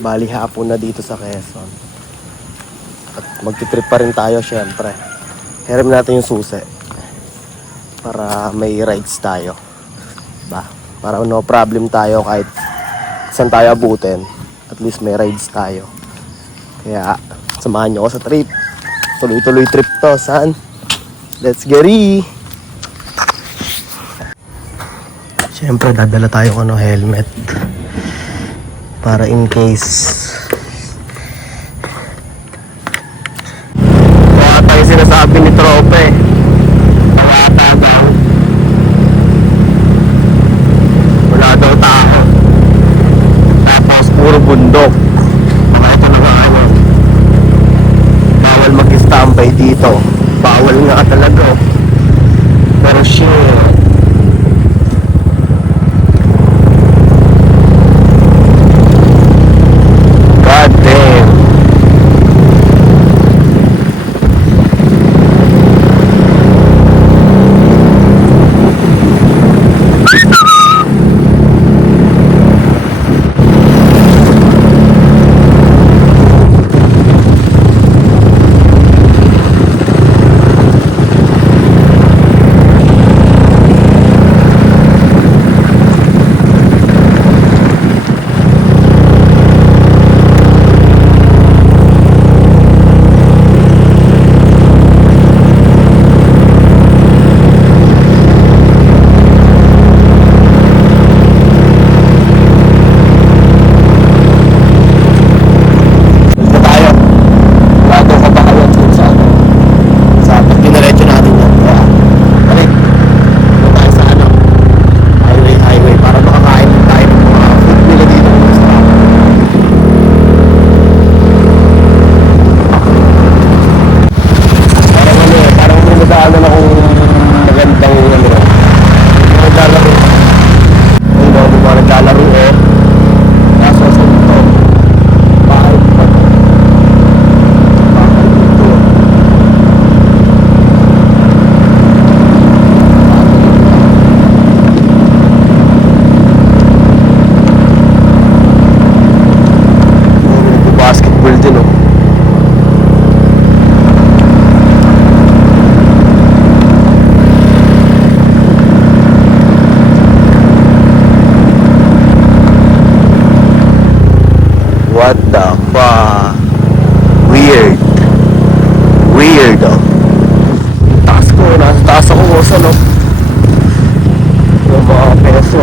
Bali hapon na dito sa Quezon. At magti-trip pa rin tayo syempre. Hiram natin yung susi para may rides tayo. Ba? Para no problem tayo kahit saan tayo abutin. At least may rides tayo. Kaya samahan nyo ako sa trip. Tuloy-tuloy trip to. Saan? Let's get it! Siyempre dadala tayo ng helmet para in case. Wala tayo sinasabi ni tropa eh. Wala daw. Wala daw tao. Tapos puro bundok. Baka ito na nga ano. Bawal mag-standby dito. Bawal nga talaga. Pero shit. What the fuck? Weird. Weird oh. Taas ko, nasa taas ako sa no. Yung mga kapeso.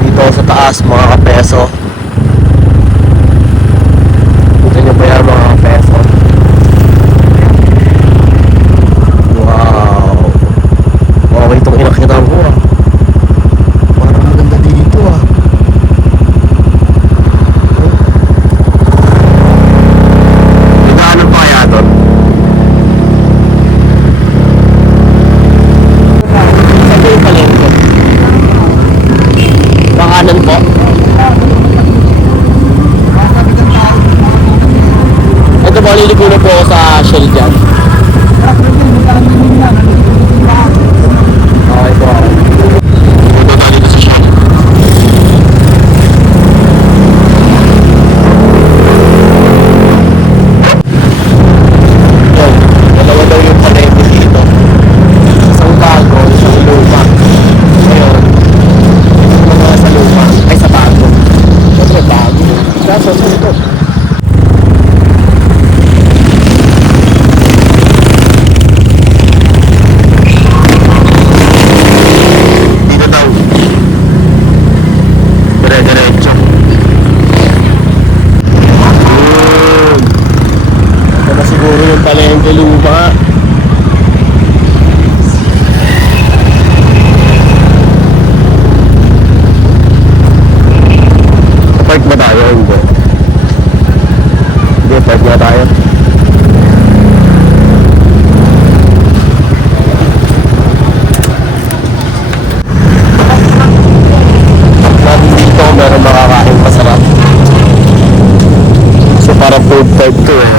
Dito sa taas mga kapeso. Kita nyo ba yan mga kapeso? Wow. Okay itong inakita ko ah. Parang maganda dito ah. Maliligo na po ako sa Shell dyan. Okay po ako. Punta tayo dito sa Shell. Yan. Dalawa daw yung palengke dito. Isang bago, isang luma. Ngayon, mga sa luma. Ay sa bago. Siyempre bago. Kaso sa ito. Palengke luma. Park ba tayo? Hindi. Hindi, park na tayo. Natin dito meron makakain masarap. So parang food type to eh.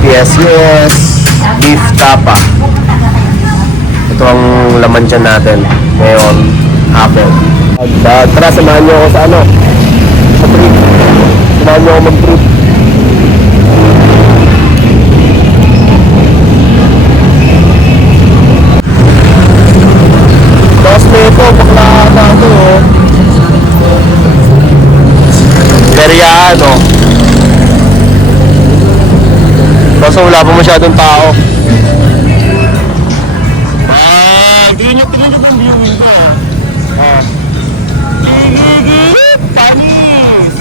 Yes, yes. Beef tapa. ito ang laman dyan natin ngayon hapon. At tara, samahan nyo ako sa ano, sa trip. Samahan nyo ako mag-trip. Tapos may ito, bakla na ito, oh. Perya, ano. Kaso wala pa masyadong tao. Tingnan nyo bang viewing ko? Gigigit! Panis!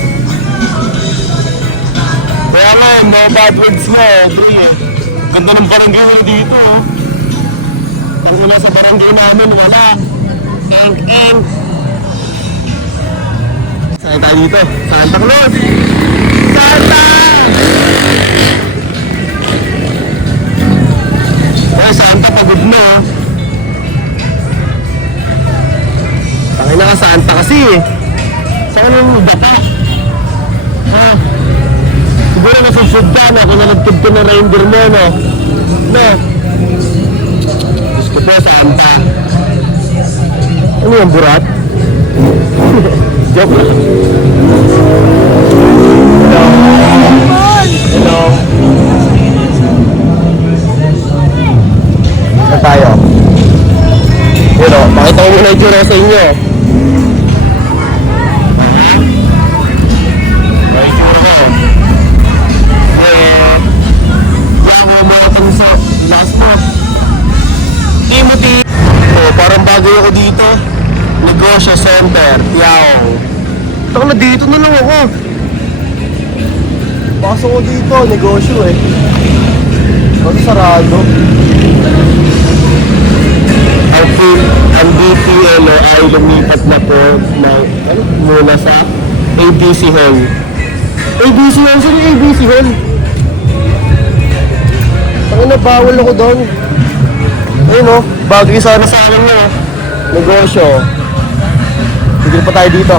Kaya nga, mga bad words mo, Dre. Ganda ng barangay mo dito, oh. Pag wala sa barangay namin, wala. Eng. Saan tayo dito? Santa Claus! Santa! Ay, Santa, pagod na, oh. Tangin na ka, Santa kasi, eh. Saan yung iba pa? Ha? Siguro nasusunod ka na kung nalagtid ko ng reindeer mo, no? No? Diyos ko po, Santa. Ano yung burat? Joke lang. Hello. Saan tayo? Yun o, pakita ko muna yung tsura sa inyo. May tsura ko. Yan mo mga itong sa last mo. Timothy. Parang bagay ako dito. Negosyo Center, Tiao. Ito na dito na lang ako. Pasok ko dito, negosyo eh. Kasi sarado. Ang BPLO ay lumipat na po mula sa ABC Hall. ABC Hall? Saan yung ABC Hall? Ang bawal ako doon. Ayun o, bagay sana sa akin nga. Negosyo. Sigil pa tayo dito.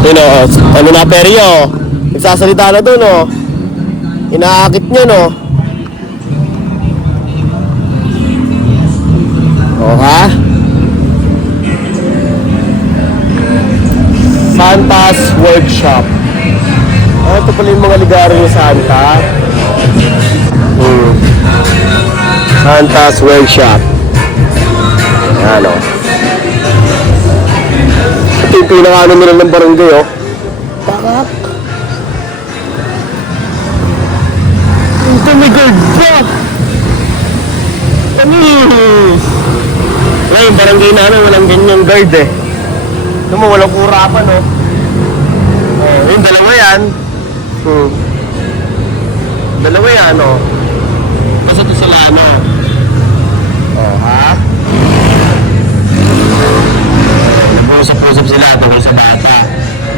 Yun o, ano na peryo? Nagsasalita na doon o. Inaakit nyo no. O ha? Santa's Workshop. Ito pala yung mga ligaro ni Santa. Santa's Workshop. Ayan o. Ito yung pinakaano nila ng barangay o. Takak. Ito may guard pa. Ano yun? Wala yung barangay namin walang ganyang guard eh. Ito mo walang kurapan o. Yung dalawa yan. Dalawa yan o. Basta ito sa lana. Ha? Nag-uusap-usap sila tungkol sa bata.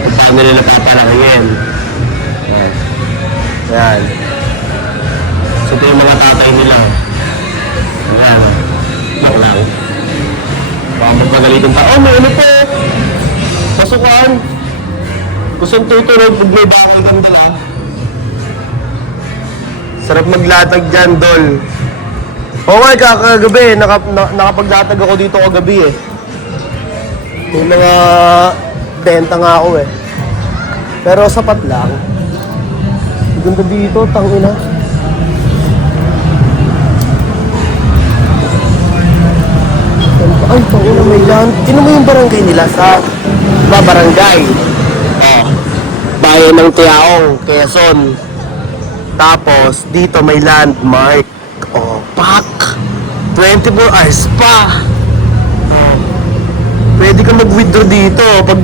Kung paano nila papalakihin. Yan. So ito yung mga tatay nila. Ayan. Bak lang. Baka magpagalitin pa. Oh, may ano po. Pasukan. Kusang tuturog pag may bakal kang dala. Sarap maglatag dyan, Dol. Oo nga, kagabi. Nakapaglatag ako dito kagabi eh. May mga benta nga ako eh. Pero sapat lang. Ganda dito, tangina. Ay, tangina, may land. Tinan mo yung barangay nila sa barangay. Bayan ng Tiaong, Quezon. Tapos, dito may landmark. Pak! 24 hours pa! Pwede ka mag-withdraw dito. Pag,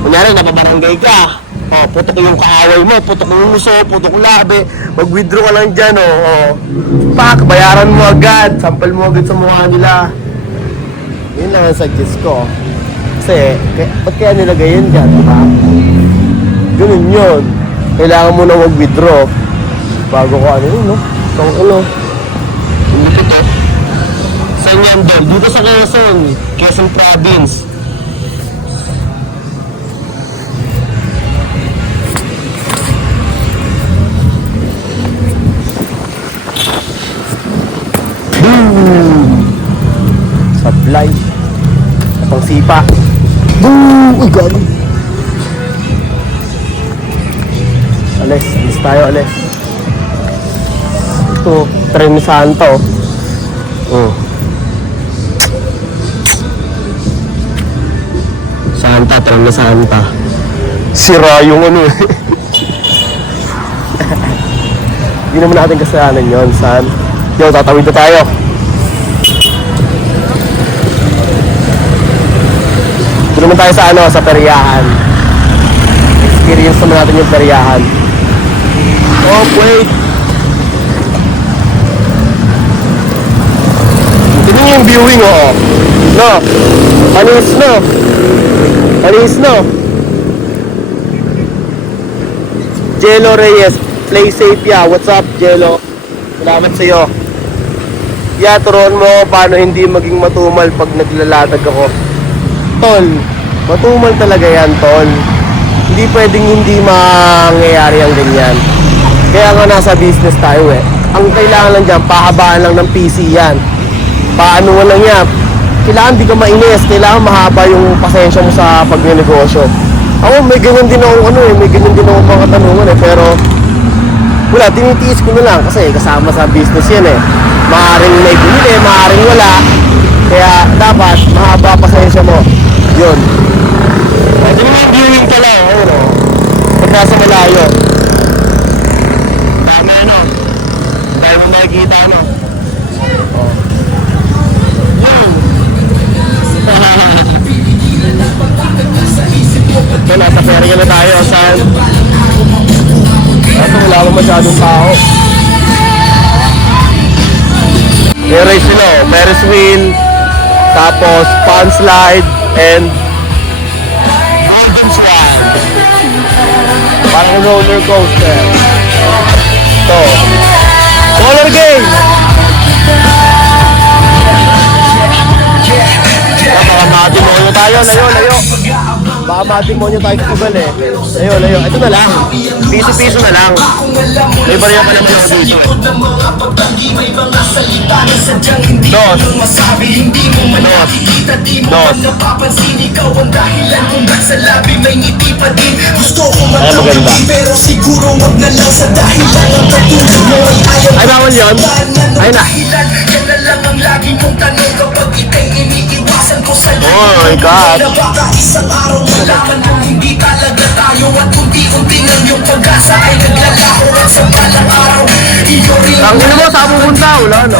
kunyari, napabarangay ka. Putok yung kaaway mo, putok yung muso, putok yung labi. Mag-withdraw ka lang dyan, Pak! Bayaran mo agad. Sampal mo agad sa mukha nila. Yun lang ang suggest ko. Kasi, ba't kaya nilagay yun dyan, ha? Ganun yun. Kailangan mo na mag-withdraw bago ko ano yun, no? Kung ano. Dito to. Saan yan, Dol? Dito sa Quezon Province. sablay. Pang sipa. Boom! Uy, gano. Alis tayo, alis. Ito, Tren Santa, oh. Santa, Tren Santa. Sira yung ano eh. Hindi naman natin kasalanan yun, san. Yo, tatawid na tayo. Ito naman tayo sa ano, sa peryahan. Experience naman natin yung peryahan. Oh, wait. Tingnan yung viewing, oh. No. Panis, no. Panis, no. Jello Reyes, play safe, yeah. What's up, Jello? Salamat sa'yo. Yeah, turuan mo paano hindi maging matumal pag naglalatag ako. Tol, matumal talaga yan, tol. Hindi pwedeng hindi mangyayari ang ganyan. Kaya nga nasa business tayo eh. Ang kailangan lang dyan, pahabaan lang ng PC yan. Paano lang yan? Kailangan di ka mainis, kailangan mahaba yung pasensya mo sa pagnenegosyo. Ako may ganyan din ako may ganyan din ako mga katanungan eh, pero wala, tinitiis ko na lang kasi kasama sa business yan eh. Maaaring may bumili, maaaring wala. Kaya dapat mahaba pasensya mo. Yun. Ito yung viewing pala, ayun o. Pag nasa malayo. Tama ano? Dahil mo makikita ano. Yun. Ito, nasa perya na tayo. Saan? Ito, wala akong masyadong tao. May sila, Ferris wheel, tapos fun slide, and golden swan. Parang roller coaster. Ito. Roller game! Baka matimonyo tayo, layo. Baka matimonyo tayo sa kubal eh. Layo. Ito na lang. Piso-piso na lang. May bariya pa naman ako dito. Dos. Ay, maganda. Ay, bawal yun? Ay na. Oh my God. Hindi talaga tayo at unti-unti ng iyong pag-asa ay naglalaho at sa balang araw. Ang ino mo, saan pupunta? Wala, no?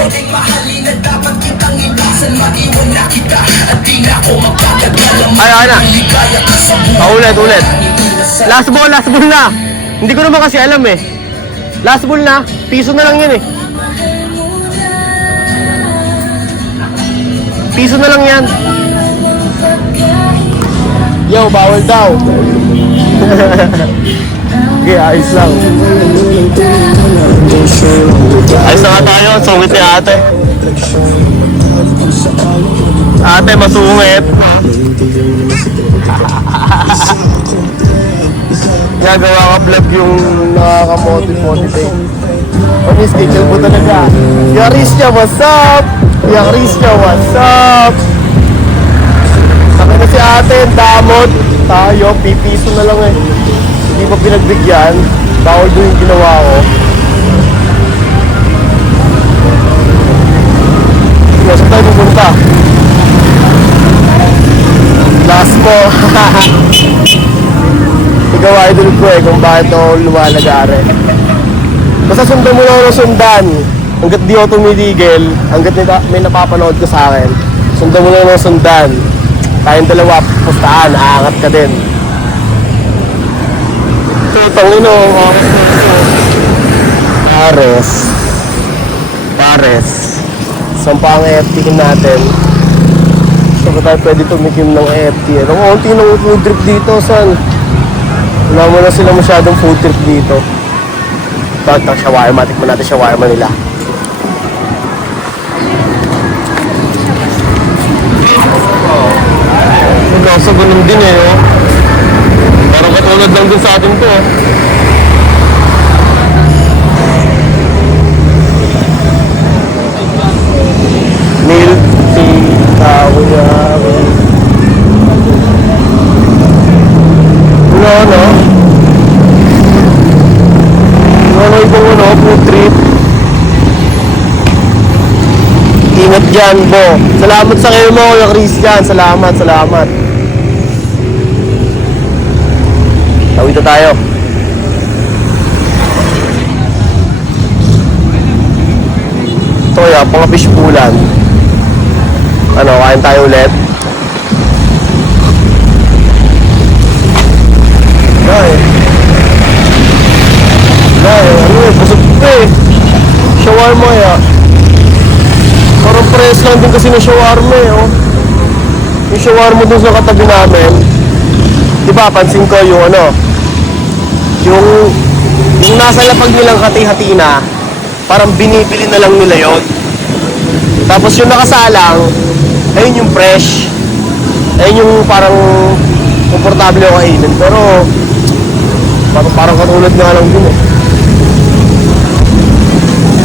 Ay na. Ulit. Last ball na. Hindi ko naman kasi alam eh. Last ball na. Piso na lang yun eh. Piso na lang yan. Yo, bawal daw. Okay, ayos lang. Ayos na nga tayo. Sungit ni ate. Ate, masungit. Nagawa ka vlog yung nakaka-motivate. Ang schedule mo talaga. Yarisya, what's up? What's up? Saka na si ate, damot. Tayo, pipiso na lang eh. Hindi pa pinagbigyan. Bawal doon yung ginawa ko. Saan tayo pupunta? Last mo. Ikaw idol ko eh kung bakit ako lumalagari. Basta sundan mo lang ako sundan. Hanggat di ako tumitigil, hanggat may napapanood ko sa akin, sundan mo lang ako sundan. Tayong dalawa, pustahan, aangat ka din. So, tangin o, Pares. Saan pa ang EFT natin? Saan ba tayo pwede tumikim ng EFT? Ang konti ng food trip dito, son. Wala mo na sila masyadong food trip dito. Ito, shawarma. Tikman natin shawarma nila. Nasa ganun din eh, oh. Parang katulad lang din sa atin to, oh. Milk tea, Ingat dyan, Bo. Salamat sa kayo mo, Kuya Christian. Salamat, salamat. Tawid na tayo. Ito kaya, pang fishbowlan. Ano, kain tayo ulit. Ay. Ay, ano eh, busog pa eh. Shawarma ya. Parang press lang din kasi ng shawarma eh, oh. Yung shawarma dun sa katabi namin, di ba, pansin ko yung ano, yung nasa lapag nilang hati-hati na, parang binibili na lang nila yon. Tapos yung nakasalang, ayun yung fresh. Ayun yung parang komportable ako kainin. Pero, parang katulad nga lang din eh.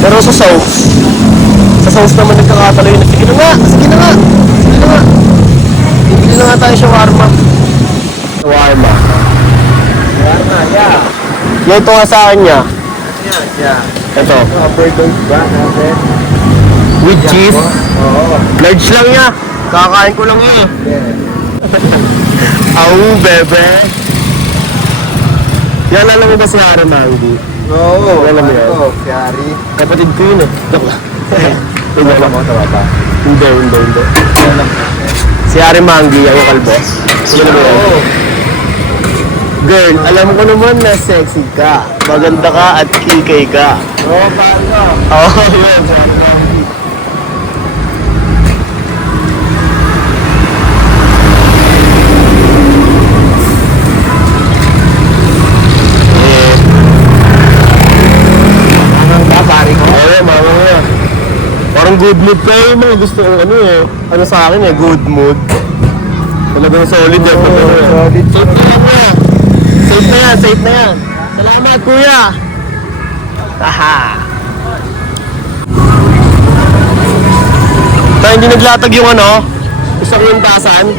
Pero sa sauce naman nagkakataloy na, sige na nga, sige na nga, sige na nga. Bibili na nga tayo shawarma. Shawarma, yeah. Yan ito nga sa akin niya. Yeah. Ito. Overdose ba natin? With cheese. Oo. Large lang niya. Kakain ko lang yun. Au, bebe. Yan alam mo ba si Harry Mangi? Oo. Alam mo yan? Oo, Kari. Kapatid ko yun eh. Joke lang. Hindi mo tawa ba? Hindi. Si Harry Mangi, ang kalbo. Sino ba yun? Girl, alam ko naman na sexy ka. Maganda ka at kikay ka. Oo, paano? Oo, yun. Parang good mood kayo, mga gusto ko ano eh. Ano sa akin eh, good mood. Talagang solid yan. Solid. Safe na yan, kuya. Safe na yan, safe na yan. Salamat, kuya. Aha. Tayo hindi naglatag yung ano, isang yuntasan.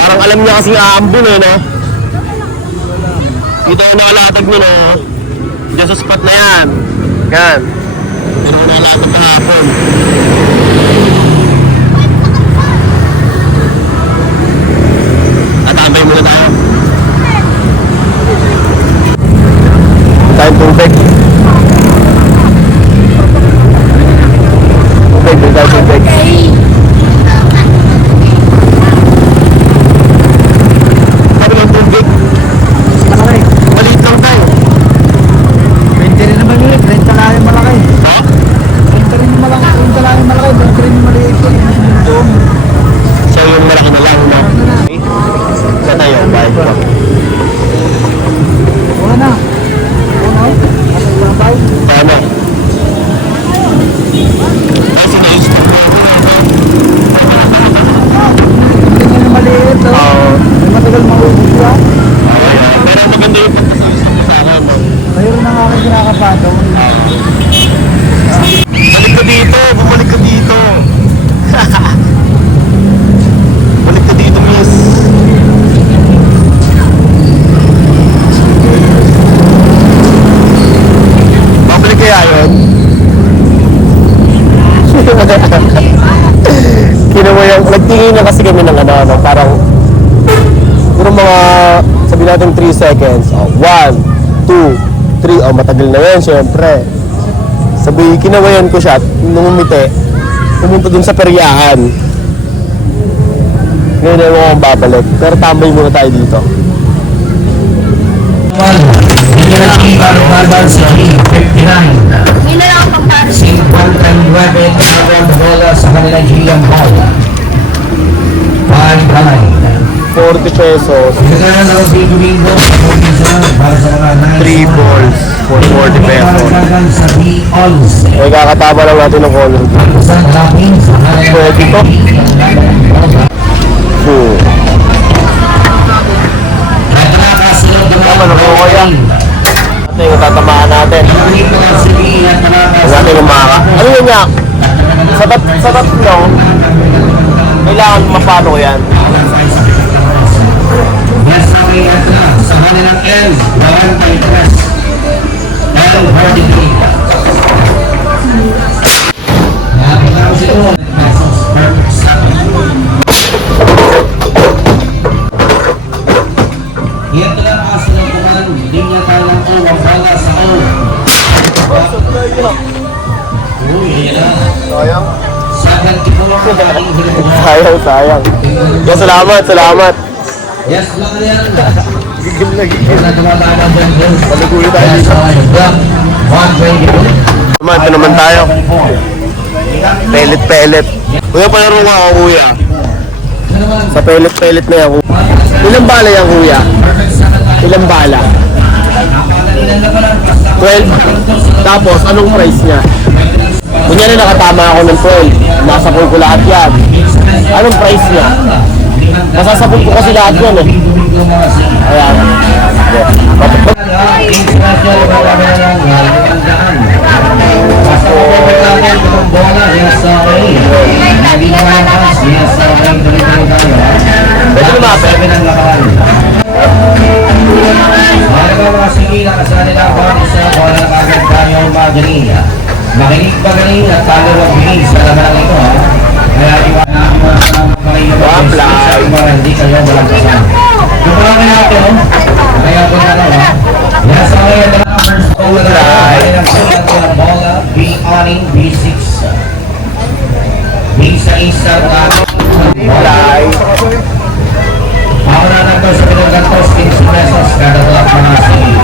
Parang alam niya kasing aambon eh, no? Dito yung nakalatag nyo, no? Diyan sa spot na yan. Yan. Pero wala natin kahapon. Tatambay muna tayo. Tayong tubig. Tubig. Sabi ng tubig. Maliit lang tayo. 20 rin naman yun. 30 lang yung malaki. Ha? 30 rin yung malaki. 30 lang yung malaki. 20 rin yung maliit yun. So yung malaki na lang, no? Sa tayo, bye. Wala na. Ano? Ano yung babay? Tama. Kasi na-isip ko. Hindi yung maliit. Oo. May matagal mahubog siya. Pero maganda yung pagkasama, no? Mayroon na nga aking kinakapado. Balik ka dito, bumalik ka dito. Balik ka dito, miss. Babalik kaya yun? Kinuha yung, nagtingin na kasi kami ng ano, parang siguro mga, sabi natin 3 seconds. Oh, 1, 2, 3. Oh, matagal na yun, syempre. Sabi, kinawayan ko siya, nung umiti, pumunta dun sa peryahan. Ngayon na yung babalik. Pero tambay muna tayo dito. Hindi lang ang pagparis. 59 sa kanilang Gilliam Hall. 40 pesos, 3 balls for 40 pesos. May kakatama lang natin ng color. Pwede to. Tama na ko yan. Ito yung tatamaan natin. Huwag natin umaka. Ano yun niya? Sa tatlo, kailangan mapano ko yan. Sa kanilang L, 43. L, 43. siguro. Pesos per sabi. Yan na lang kaso ng kuman. Linya tayo ng O. Ang bala sa O. Uy, yan na. Sayang. Sagan tipulo ko na ang hinuha. Sayang. Yo, salamat. Yes, lang yan. Gigil na gigil. Na tumatama dyan doon. Paliguyo tayo Yes, dito. Black 122. Ito naman tayo. Pelet. Kuya, palaro ka ako, kuya. Sa pelet na yan. Ilang bala yan, kuya? Ilang bala? 12. Tapos, anong price niya? Kunyari nakatama ako ng 12. Nasapol ko lahat yan. Anong price niya? Masasapol ko kasi lahat yan eh. Ayan. Pwede lumapit. Makinig pa galing at talo ang bilis sa laban ito ha. Kaya hindi kayo walang kasama. Yung parang natin, kaya po na ha. Yan sa kaya na first goal na kaya ng sulat ng bola, B-awning, B6. B6 na bola. Ako na nagto sa pinaggantos, 15 pesos, kada tulak mga sige.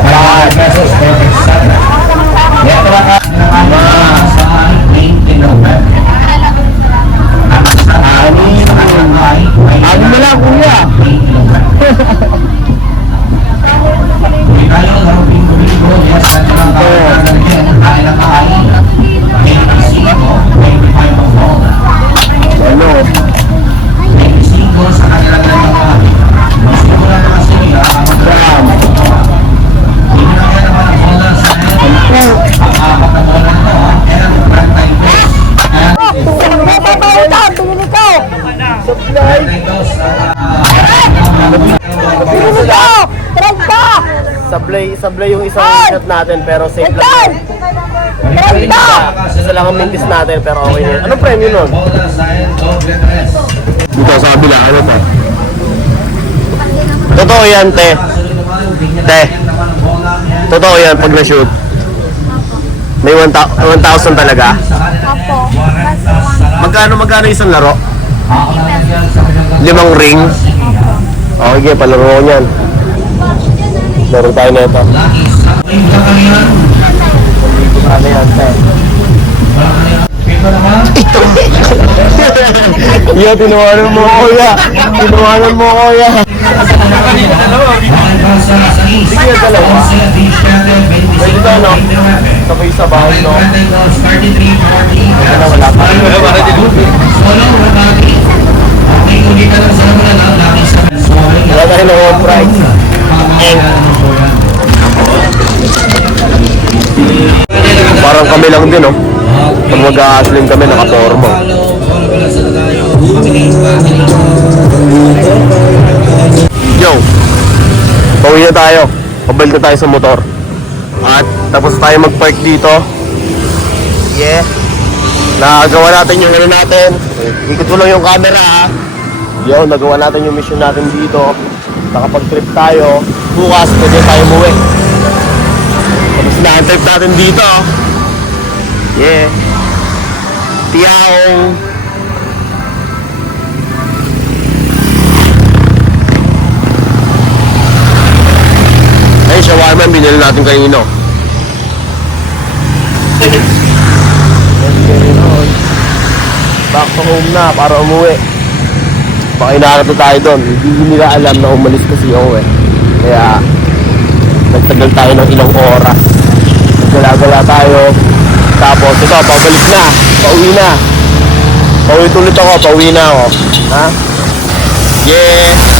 5 pesos, perfect sana. Ito na ka sa 20 November. Ano mo lang, kuya? Hindi tayo, laro bingo, yes, at lang kain ang kain. 25 ang bola. Ano? 25 sa kanilang mga mas mura na kasi nila ang hindi na kaya naman ang bola sa ang apat na bola nito kaya ang 35 pesos. Sablay yung isang shot natin pero safe lang. Isa lang ang mintis natin pero okay na. Anong premyo nun? Bola sa doble tres. Dito sa kabila, ano to? Totoo yan, te. Te. Totoo yan pag na-shoot. May 1,000 talaga. Magkano isang laro? 5 ring. Okay, palaro ko niyan. Laro tayo na ito. Ano yan, te? Iya, tinawanan mo ko, ya. Tinawanan mo ko, ya. Sige, dalawa. Pwede ba, no? Sabay sa bahay, no? Ano, wala pa. Wala tayo na one price. Parang kami lang din, no? Pag mag-a-aslim kami, naka-forma. Yo! Pauwi na tayo. Pabalik na tayo sa motor. At tapos tayo mag-park dito. Yeah! Nagawa natin yung ano natin. Ikot ko lang yung camera, ha? Yo, nagawa natin yung mission natin dito. Nakapag-trip tayo. Bukas, pwede tayo umuwi. Tapos na-trip natin dito. Yeah! Tiyaw! Ayun, shawarma yung binili natin kanino. Back to home na para umuwi. Baka inaarap na tayo doon. Hindi nila alam na umalis kasi ako eh. Kaya nagtagal tayo ng ilang oras. Nagala-gala tayo. Tapos ito, pabalik na. Pauwi na. Pauwi tulit ako, pauwi na ako. Ha? Yeah!